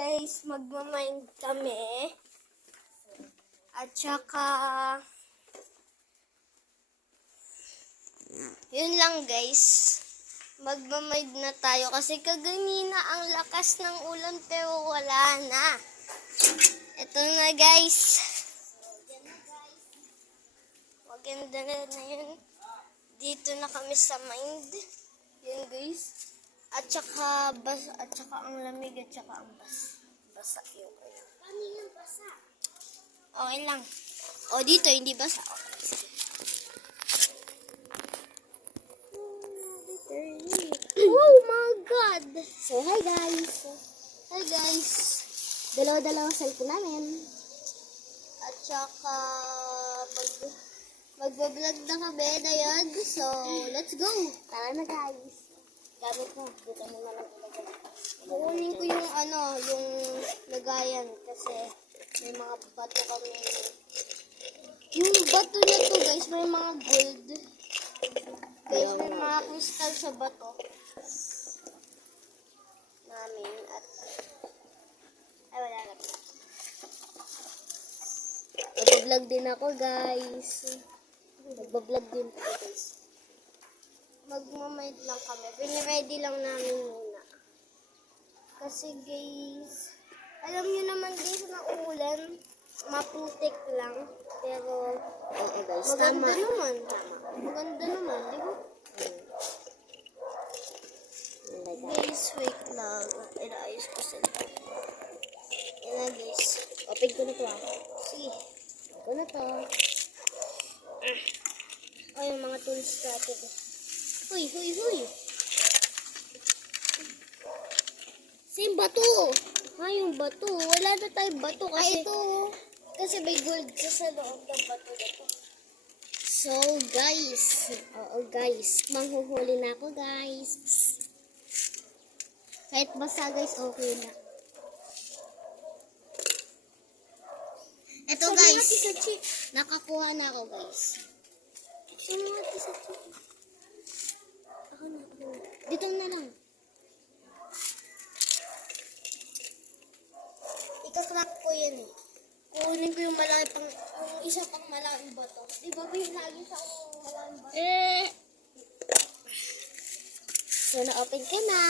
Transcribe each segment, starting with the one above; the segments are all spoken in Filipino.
guys, magmamind kami. At saka, yun lang guys. Magmamind na tayo kasi kaganina ang lakas ng ulan pero wala na. Ito na guys. Maganda na yun. Dito na kami sa mind. Yun guys. At saka ang lamig at saka ang basa yung ulan. Paano yung basa? Okay lang. O dito hindi basa. Oh my God! So, hi guys! Hi guys! Dalawa-dalawa cellphone namin. At saka magbablog na kami na yun. So, let's go! Tara na guys! Gamit mo. Dito mo na lang ilagay. Kukunin ko yung yung lagayan kasi may mga bato kami. Yung bato na to guys, may mga gold. Guys, may mga crystal sa bato namin at wala na. Magbablog din ako guys. Magbablog din ako guys. Magmamahid lang kami. Piniready lang namin muna. Kasi guys, alam nyo naman guys na ulan, maputik lang. Pero Oo guys, maganda tama. naman. Maganda naman, di ba? Guys, wait lang. Inaayos ko sila. Yan na guys. Open ko na to Sige. Open ko na to. O, yung mga tools natin. Huy, huy, huy. Same bato! Yung bato. Wala na tayong bato kasi... ito. Kasi may gold sa loob ng bato na to. So guys, manghuhuli na ako guys. Kahit basa guys, okay na. Ito Sabi guys, natin sa chick. nakakuha na ako guys. Sabi natin sa chick. Ako na. Dito na lang. Ika-crack ko yan eh. Kunin ko yung isa pang malaking bato. Di ba may lagi sa malaking bato? So na-open ko na.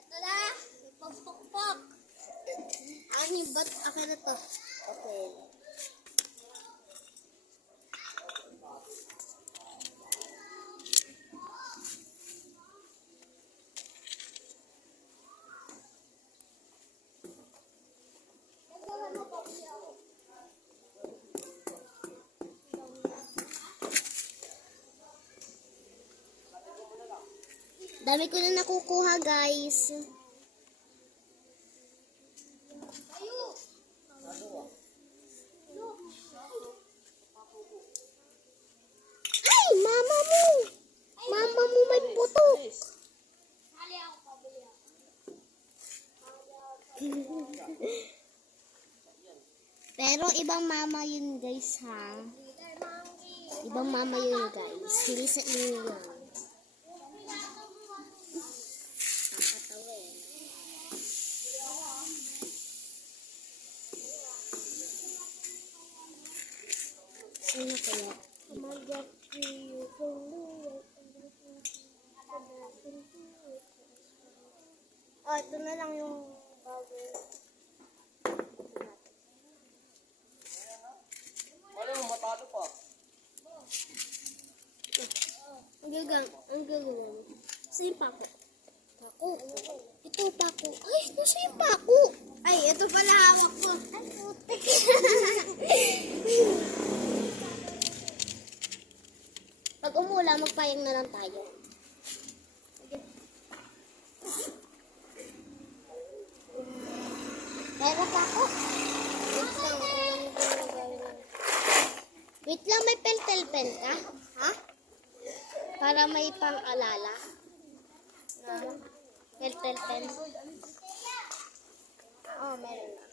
Ito na. Pagpukpok. Akin yung bato. Akin na to. Okay. Dami ko na nakukuha guys. Ay, mama mo! Mama mo may putok! Pero ibang mama yun guys ha. Ibang mama yun guys. Hindi sa inyo yun. Sino kaya? Ito na lang yung bago. Ano mo, matalo pa? Ang gagawin mo. Sa yung pako. Pako. Ito pako. Ay, nasa yung pako? Ay, ito pala hawak ko. Ay, putik. Pag umula, magpayang na lang tayo. Meron pa ako. Wait lang. Wait lang, may pentel pen ka? Ha? Para may pang-alala. Pentel pen. Oh, meron na.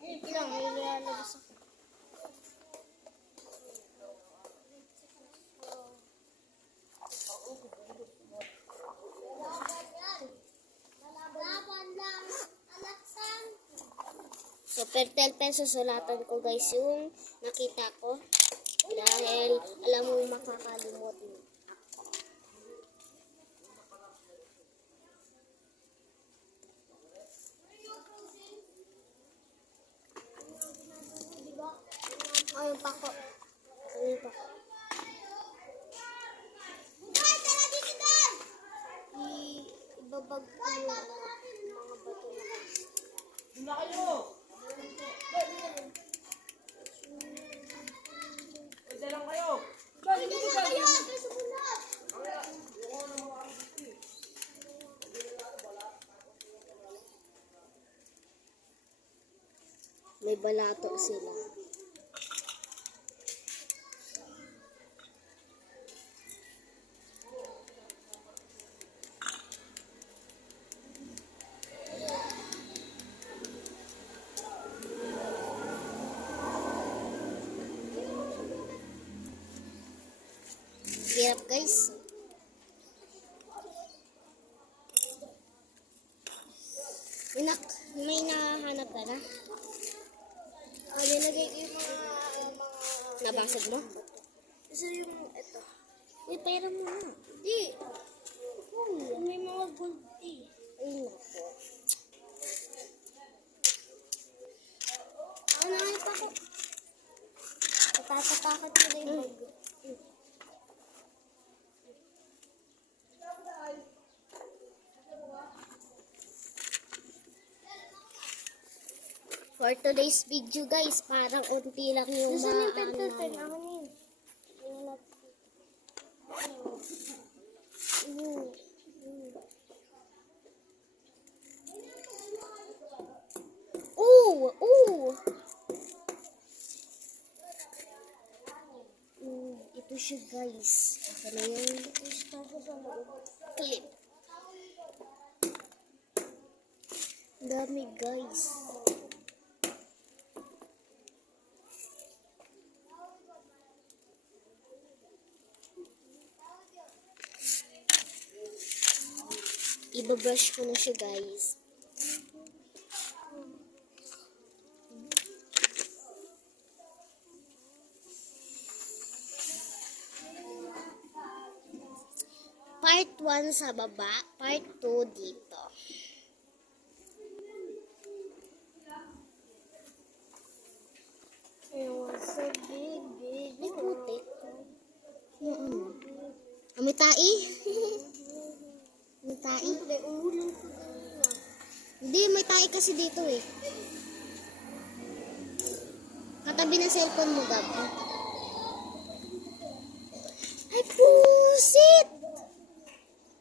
Wait lang, may lalabas ako. pero susulatan ko guys yung nakita ko. Dahil alam mo makakalimot ako. Ayun pa ko. Ayun pa. Ibabag ko yung mga bato na. Wala kayo! Pwede lang kayo! May balato sila. Hirap guys. May nahanap ka na? Nilagay ko yung mga Nabasag mo? Isa yung ito. Uy, pera mo na. Di. May mga gold eh. Ay, naku. Nakita ko. Natatapakan ko na yung bag. For today's video guys, parang unti lang yung Saan yung maano pentel pen? namin. Ako na yun. Ooh! Ooh! Ito siya guys. Ako na yung clip. Dami guys. Ibabrush ko na siya guys. Part 1 sa baba, part 2 dito. It was so big, big. May putik. May tai? May tai? Hindi, umulong ko kanina. Hindi, may tai kasi dito eh. Katabi ng cellphone mo, Gab. Ay, pusit!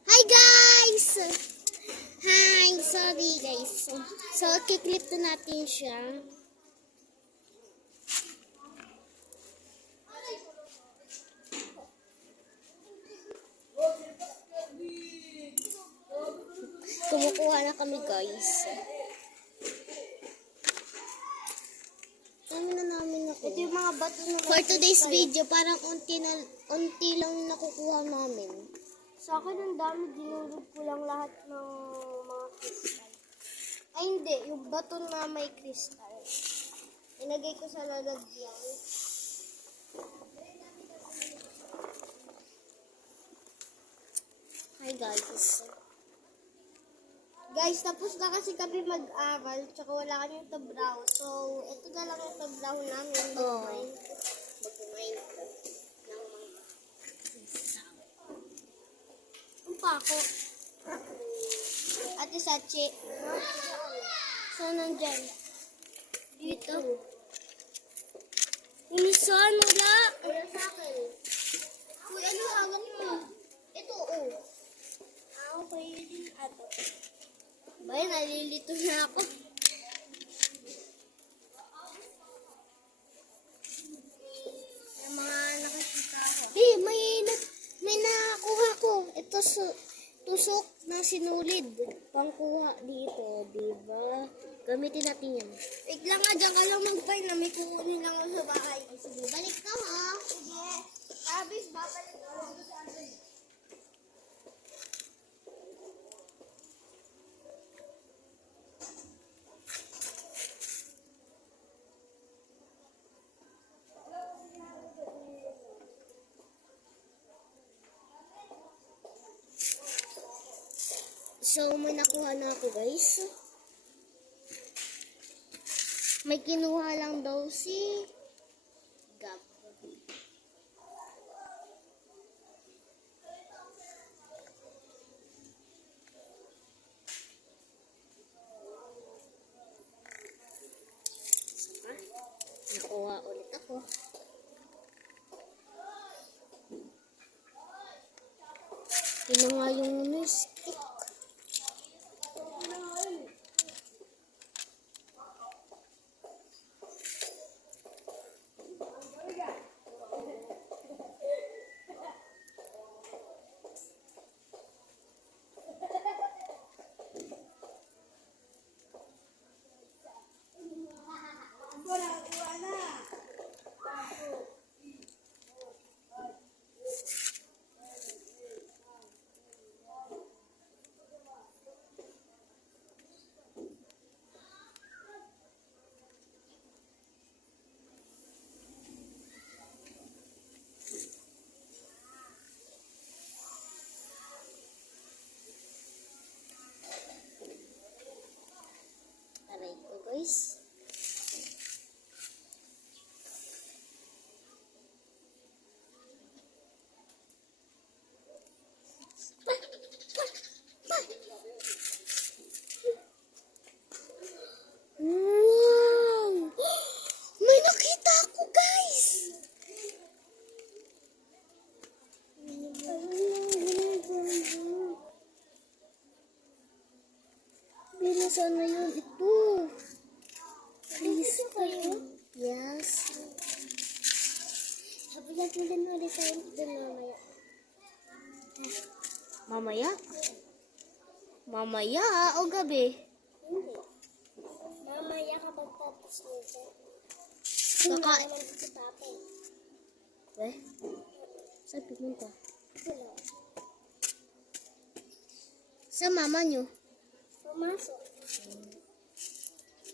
Hi, guys! Hi! Sorry, guys. So, kiklip na natin siya. Kumukuha na kami guys. Dami na namin Ito nakuha. yung mga bato na For today's video, parang unti lang nakukuha namin. Sa akin ang dami, dinulog ko lang lahat ng mga kristal. Ay hindi, yung bato na may kristal. Inagay ko sa lalagyan. Hi guys. Guys, tapos na kasi kami mag-aral, tsaka wala kami tabraho. So, ito na lang yung tabraho namin. Oh. Mag-mine. Ang pako. Ate Sachi. Saan nandyan? Dito. Inisan, wala. Wala sa akin. Uy, ano hawan mo? Ito, oh. Okay, yun ato. Bay, nalilito na ako. Yung mga nakikita ko. Hey, may nakakuha ko. Ito tusok na sinulid. Pangkuha dito, diba? Gamitin natin yan. Wait lang nga, dyan ka lang mag-find na may kukunin lang ako sa bahay. Sige, balik ka ha. Sige. Abis, babalik ako sa akin. So, may nakuha na ako, guys. May kinuha lang daw si Gab. Saka, nakuha ulit ako. Kinuha yung stick. Aray ko, guys. Wow! May nakita ako, guys! Pero sana yun ito? Please kayo? Yes. Sabi natin din ulit tayo doon mamaya. Mamaya? Mamaya o gabi? Hindi. Mamaya kapag tapos nito. Saka... sa tatay. Eh? Saan pumunta? Wala. Sa mama nyo? Pumasok.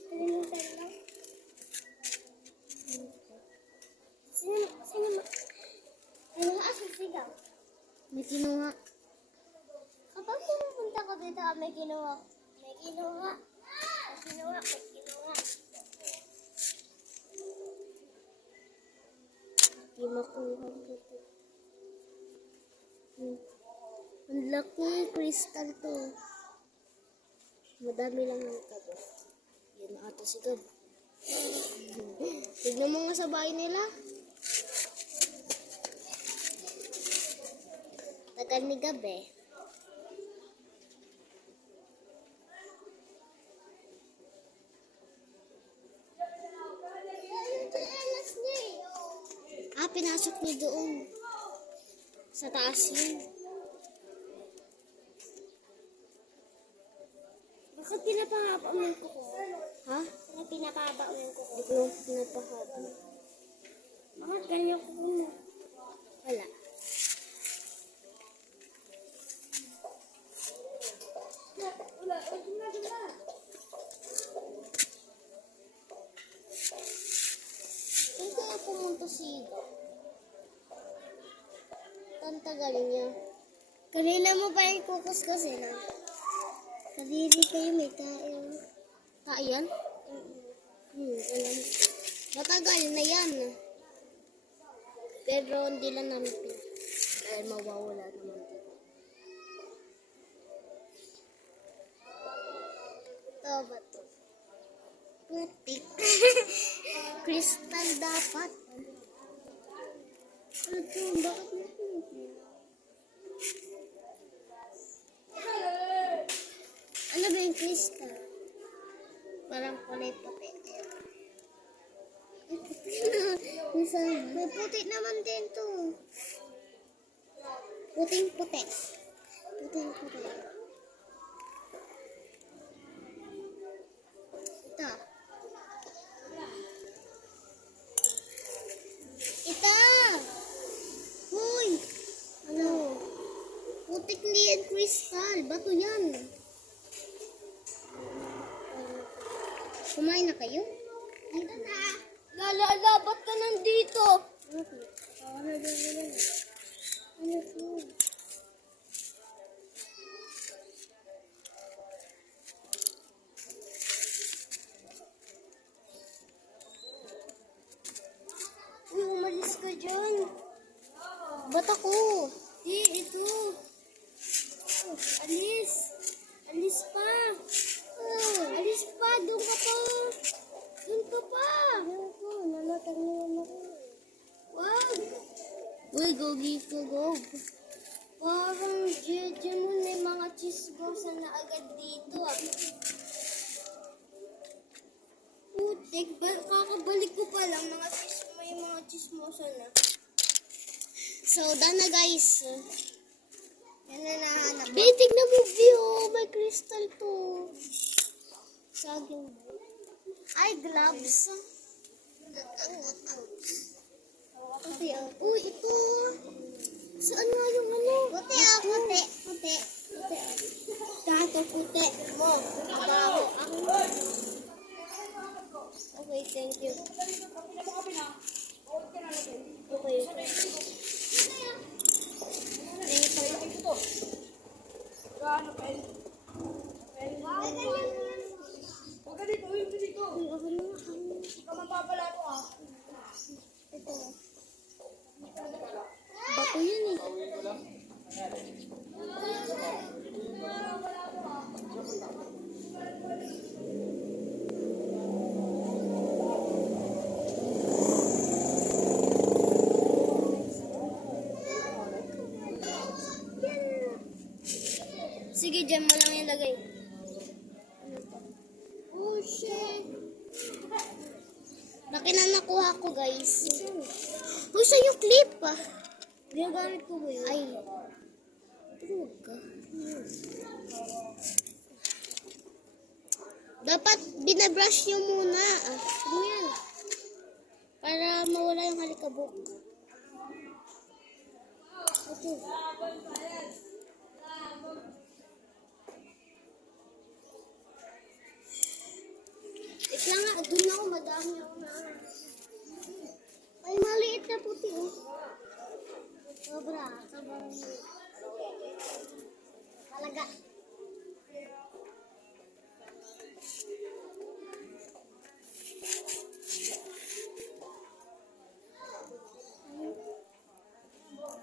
Kalimutan lang. Sino kinuha sa sigaw? May kinuha. Kapag pumunta ko dito, may kinuha. May kinuha. May kinuha. May kinuha. Di makuha dito. Ang laki crystal to. Madami lang ang tabo. Yan na ata si Gab. Tignan mo nga sa bahay nila. Tagal ni Gab eh. Ah, pinasok niyo doon. Sa taas yun. Bakit pinapahaba mo yung kuko? Ha? Bakit pinapahaba mo yung kuko? Hindi ko yung pinapahaba. Bakit ganyan kuko mo? Wala. Saan kaya pumunta si Iga? Tantagal niya. Kanina mo pa yung kukos kasi na. Kadiri kayo may kain. Kain? Alam. Matagal na yan. Pero hindi lang namin dahil mawawala naman dito. Ito ba ito? Putik. Crystal dapat. Ano ito? Bakit na putik? Ano ba yung crystal? Parang kulay puti. May puti naman din to. Puting puti. Puting puti. Ito. Ito! Hoy! Ano? Putik hindi yan crystal. Bato yan. Kumain na kayo? Ito na. Lala, ba't ka nandito? Ano to? Uy, gogi ka, Gog. Parang Jeje mo may mga chismosa na agad dito ah. Putik, kakabalik ko pa lang, may mga chismosa na. So, done na guys. Yan na nahanap. Tignan mo view, may crystal to. Saging. Ay, gloves. Puti ah. Uy, ito. Saan nga yung ano? Puti ah, puti. Puti. Puti ah. Dato, puti. Mo. Dato. Ako. Okay, thank you. Okay. Thank you. Gaano, pen? Huwag ka dito, huwag ka dito. Uy, ako na. Hindi ka mapapala ko ah. Ito. Bato yun eh. Sige, dyan mo lang ilagay. Oh, shit. Laki na nakuha ko, guys. Uy, sa yung clip, ah. Ginagamit ko ba yun? Ay. Huwag ka. Dapat binabrush nyo muna. Ah. Ano yan? Para mawala yung halikabok. Ito. Lang nga, doon ako, madami ako na. Ay, maliit na puti, oh. Sobra, sobrang maliit. Talaga.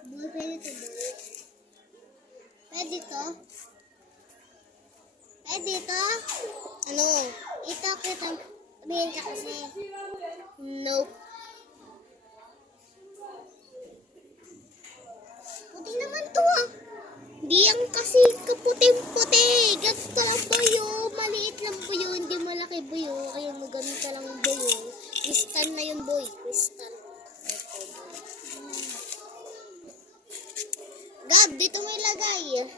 Boy, pwede to, boy. Pwede to? Pwede to? Ano? Ito, kita. Sabihin ka kasi. Nope. Puti naman to ah. Hindi yan kasi kaputing-puti. Ganito lang po yun. Maliit lang po yun. Hindi malaki po yun. Ayun, maganda lang po yun. Crystal na yun, boy. Crystal. Gab, dito mo ilagay.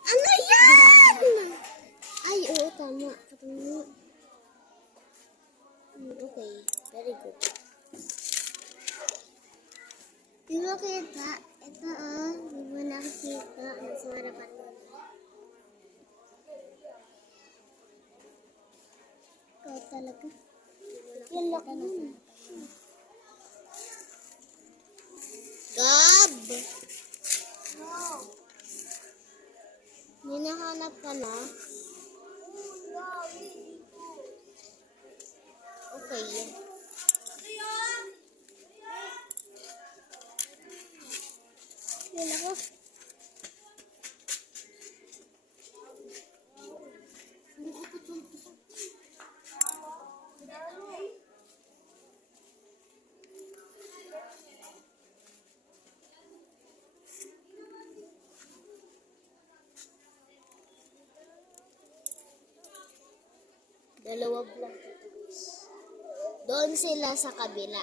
Ano yan? Ay, oo, tama. Tama. Okay, very good. Di mo kita? Ito, oh. Di mo nakikita. Nasa harapan mo. Ikaw talaga. Yan laki mo. Gab! May nahanap ka na? Okay. Yan ako. Dalawa lang. Doon sila sa kabila.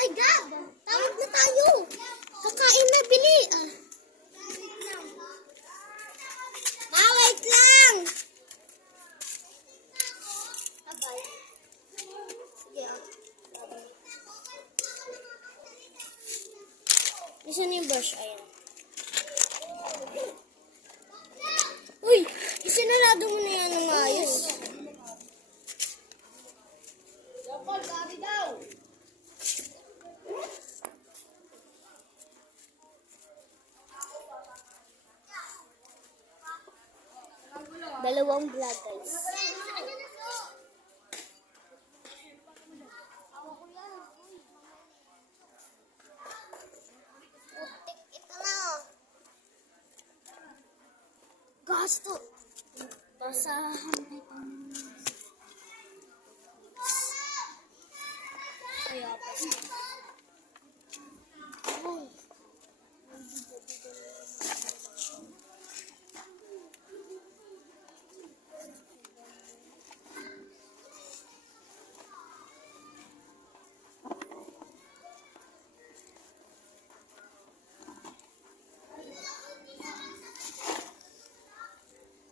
Ay, Gab! Tawag na tayo! Kakain na, bili! Wait lang! Isa na yung brush, ayan. Uy! Isinarado mo na yan ng maayos. Dapat, dati daw. Dalawang vlog, guys. Ito na. Gasto. Basahan ito. Kaya pa. Ay.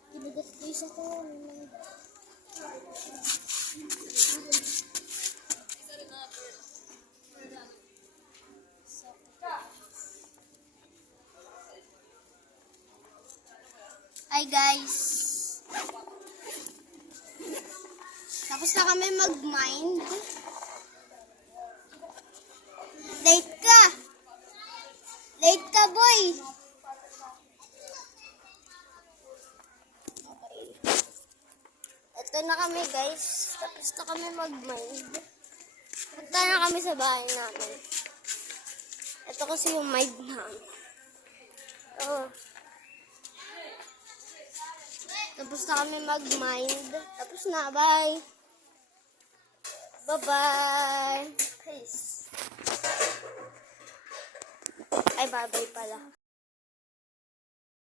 Kinugas guys ako. Hi guys. Tapos na kami mag-mind. Late ka. Late ka, boy. Ito na kami guys. Tapos na kami mag-mind. Punta na kami sa bahay namin. Ito kasi yung mind namin. Oh. Tapos na kami mag-mind. Tapos na, bye. Bye-bye. Peace. Ay, bye-bye pala.